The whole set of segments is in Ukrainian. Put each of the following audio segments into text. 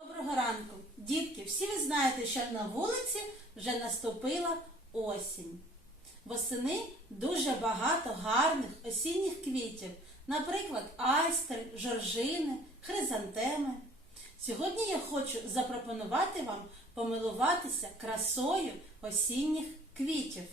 Доброго ранку, дітки! Всі ви знаєте, що на вулиці вже наступила осінь. Восени дуже багато гарних осінніх квітів, наприклад, айстри, жоржини, хризантеми. Сьогодні я хочу запропонувати вам помилуватися красою осінніх квітів.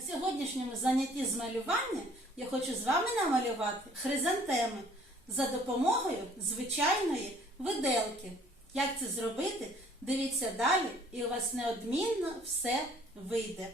На сьогоднішньому занятті з малювання я хочу з вами намалювати хризантеми за допомогою звичайної виделки. Як це зробити? Дивіться далі, і у вас неодмінно все вийде.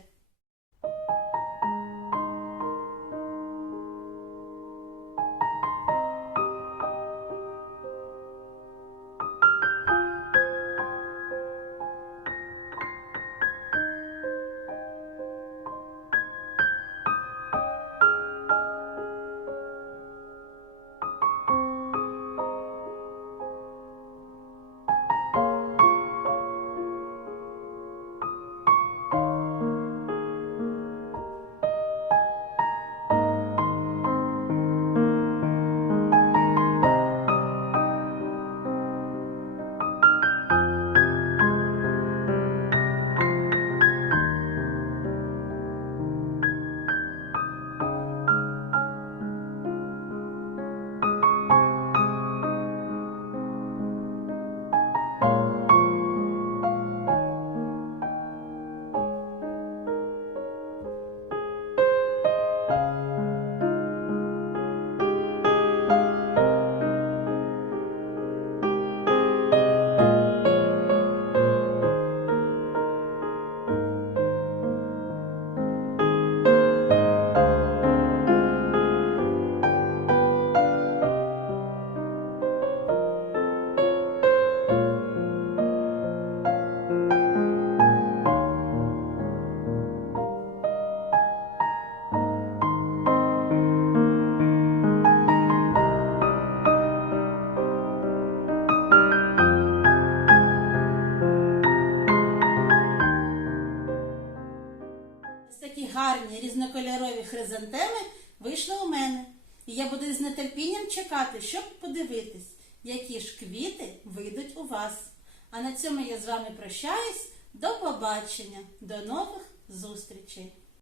Гарні різнокольорові хризантеми вийшли у мене. І я буду з нетерпінням чекати, щоб подивитись, які ж квіти вийдуть у вас. А на цьому я з вами прощаюсь. До побачення, до нових зустрічей!